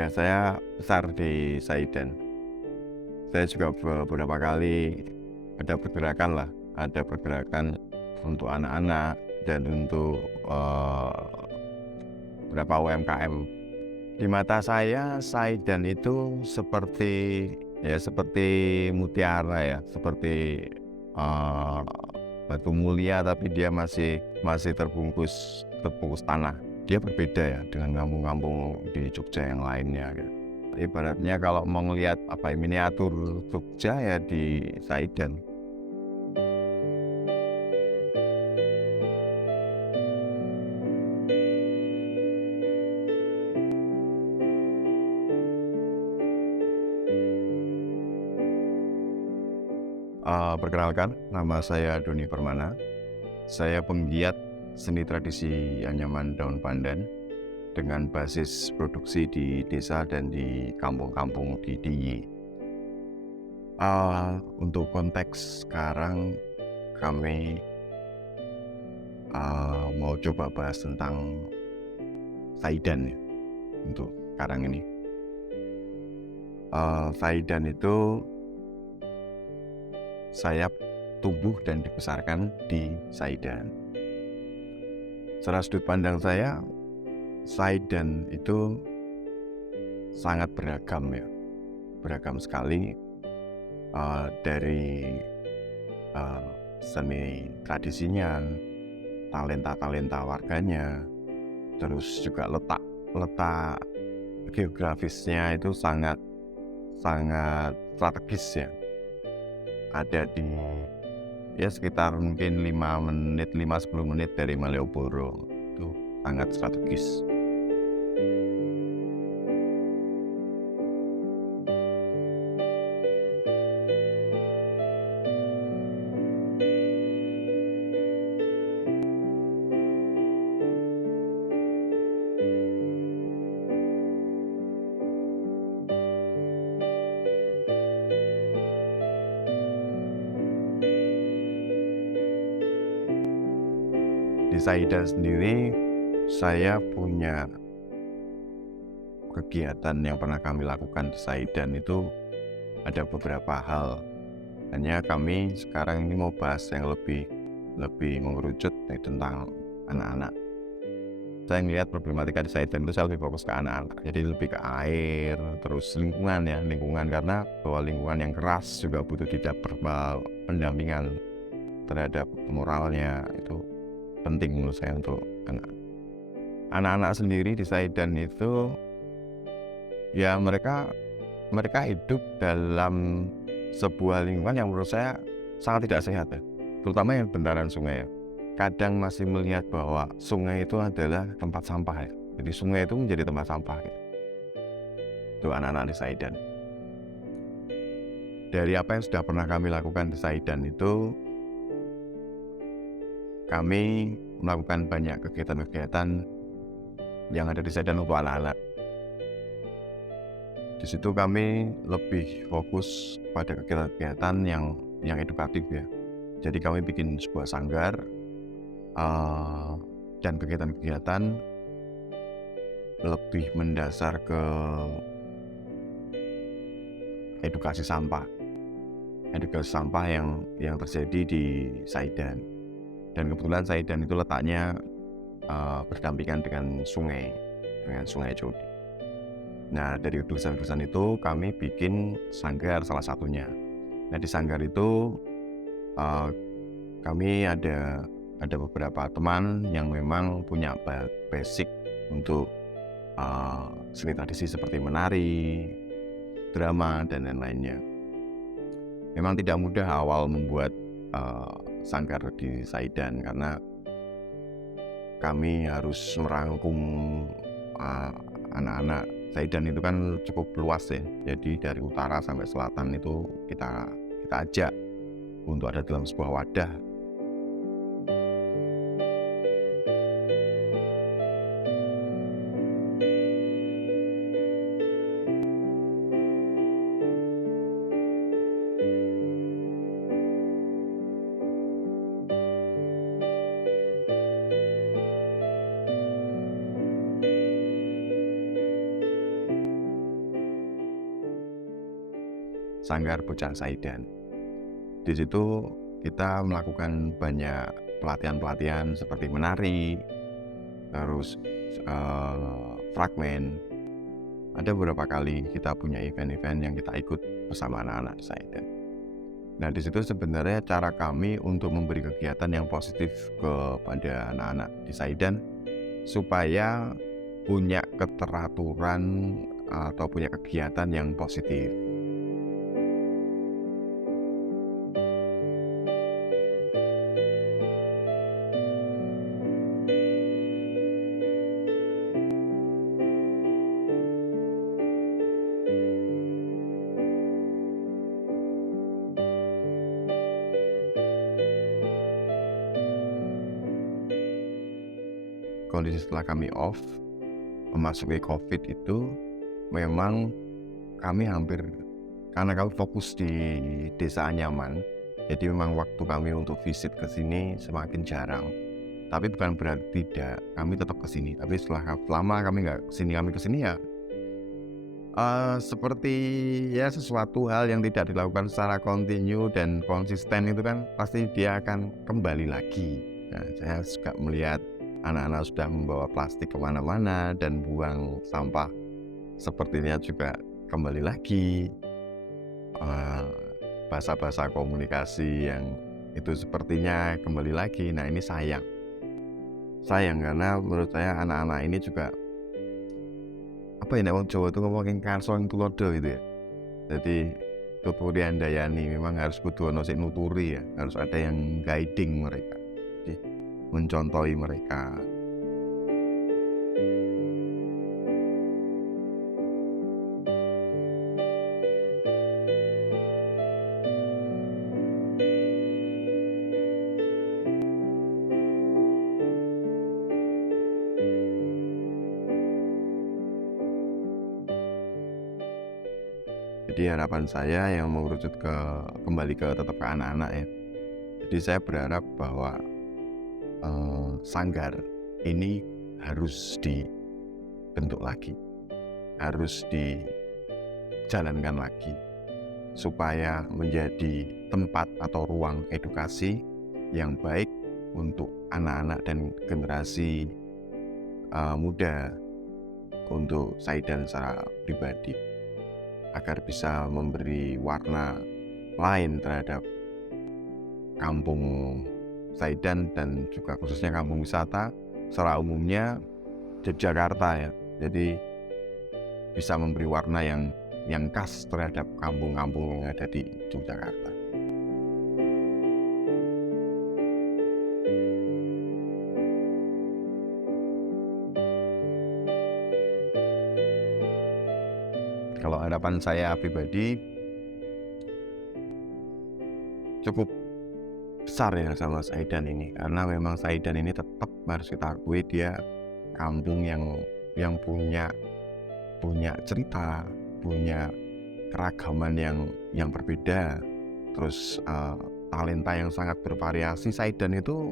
Ya, saya besar di Saidan. Saya juga beberapa kali ada pergerakan untuk anak-anak dan untuk beberapa UMKM. Di mata saya, Saidan itu seperti mutiara ya, seperti eh, batu mulia, tapi dia masih terbungkus tanah. Dia berbeda ya dengan kampung-kampung di Jogja yang lainnya gitu. Ibaratnya kalau mau ngelihat miniatur Jogja ya di Saidan. Perkenalkan, nama saya Doni Permana. Saya penggiat seni tradisi Anyaman Daun Pandan dengan basis produksi di desa dan di kampung-kampung di Diyi. Untuk konteks sekarang, kami mau coba bahas tentang Saidan ya, untuk sekarang ini. Saidan itu saya tumbuh dan dibesarkan di Saidan. Secara sudut pandang saya, Saidan itu sangat beragam ya, beragam sekali, dari seni tradisinya, talenta-talenta warganya, terus juga letak geografisnya itu sangat strategis ya. Ada di sekitar mungkin 5-10 menit dari Malioboro. Itu sangat strategis. Di Saidan sendiri, saya punya kegiatan yang pernah kami lakukan di Saidan itu ada beberapa hal. Hanya kami sekarang ini mau bahas yang lebih mengerucut tentang anak-anak. Saya melihat problematika di Saidan itu saya lebih fokus ke anak-anak. Jadi lebih ke air, terus lingkungan karena bahwa lingkungan yang keras juga butuh pendampingan terhadap moralnya, itu penting menurut saya untuk anak-anak sendiri di Saidan itu ya mereka hidup dalam sebuah lingkungan yang menurut saya sangat tidak sehat ya, terutama yang bantaran sungai ya. Kadang masih melihat bahwa sungai itu adalah tempat sampah ya, jadi sungai itu menjadi tempat sampah gitu. Itu anak-anak di Saidan. Dari apa yang sudah pernah kami lakukan di Saidan itu, kami melakukan banyak kegiatan-kegiatan yang ada di Saidan untuk anak-anak. Di situ kami lebih fokus pada kegiatan-kegiatan yang edukatif ya. Jadi kami bikin sebuah sanggar dan kegiatan-kegiatan lebih mendasar ke edukasi sampah yang terjadi di Saidan. Dan kebetulan Saidan itu letaknya berdampingan dengan Sungai Jodi. Nah, dari urusan-urusan itu kami bikin sanggar salah satunya. Nah, di sanggar itu kami ada beberapa teman yang memang punya basic untuk seni tradisi seperti menari, drama, dan lain-lainnya. Memang tidak mudah awal membuat sanggar di Saidan karena kami harus merangkum anak-anak. Saidan itu kan cukup luas ya, jadi dari utara sampai selatan itu kita ajak untuk ada dalam sebuah wadah. Sanggar Bocah Saidan. Di situ kita melakukan banyak pelatihan-pelatihan seperti menari, terus fragmen. Ada beberapa kali kita punya event-event yang kita ikut bersama anak-anak di Saidan. Nah, di situ sebenarnya cara kami untuk memberi kegiatan yang positif kepada anak-anak di Saidan supaya punya keteraturan atau punya kegiatan yang positif. Kondisi setelah kami off, memasuki COVID itu memang kami karena kami fokus di desa Anyaman, jadi memang waktu kami untuk visit ke sini semakin jarang. Tapi bukan berarti tidak, kami tetap ke sini. Tapi setelah lama kami nggak kesini ya seperti ya sesuatu hal yang tidak dilakukan secara kontinu dan konsisten itu kan pasti dia akan kembali lagi. Nah, saya suka melihat anak-anak sudah membawa plastik kemana-mana dan buang sampah sepertinya juga kembali lagi. Bahasa-bahasa komunikasi yang itu sepertinya kembali lagi. Nah, ini sayang karena menurut saya anak-anak ini juga apa ya, orang Jawa itu ngomongin karso yang tulodo gitu ya. Jadi tuturi andayani, memang harus kudu ono sing nuturi ya, harus ada yang guiding mereka, jadi mencontohi mereka. Jadi harapan saya yang mengerucut kembali ke tetap ke anak-anak ya. Jadi saya berharap bahwa sanggar ini harus dibentuk lagi, harus dijalankan lagi supaya menjadi tempat atau ruang edukasi yang baik untuk anak-anak dan generasi muda, untuk Saidan secara pribadi, agar bisa memberi warna lain terhadap kampung Saidan dan juga khususnya kampung wisata secara umumnya di Jakarta ya. Jadi bisa memberi warna yang khas terhadap kampung-kampung yang ada di Yogyakarta. Kalau harapan saya pribadi cukup besar ya sama Saidan ini, karena memang Saidan ini tetap harus kita akui dia kampung yang punya cerita, punya keragaman yang berbeda, terus talenta yang sangat bervariasi. Saidan itu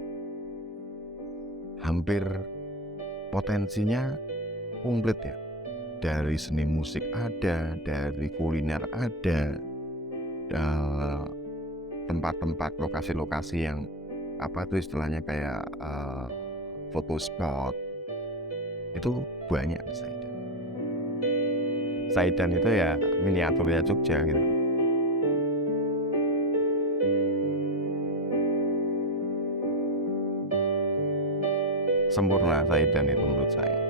hampir potensinya komplit ya, dari seni musik ada, dari kuliner ada, tempat-tempat lokasi-lokasi yang apa tuh istilahnya kayak foto spot itu banyak di Saidan. Saidan itu ya miniaturnya Jogja gitu. Sempurna Saidan itu menurut saya.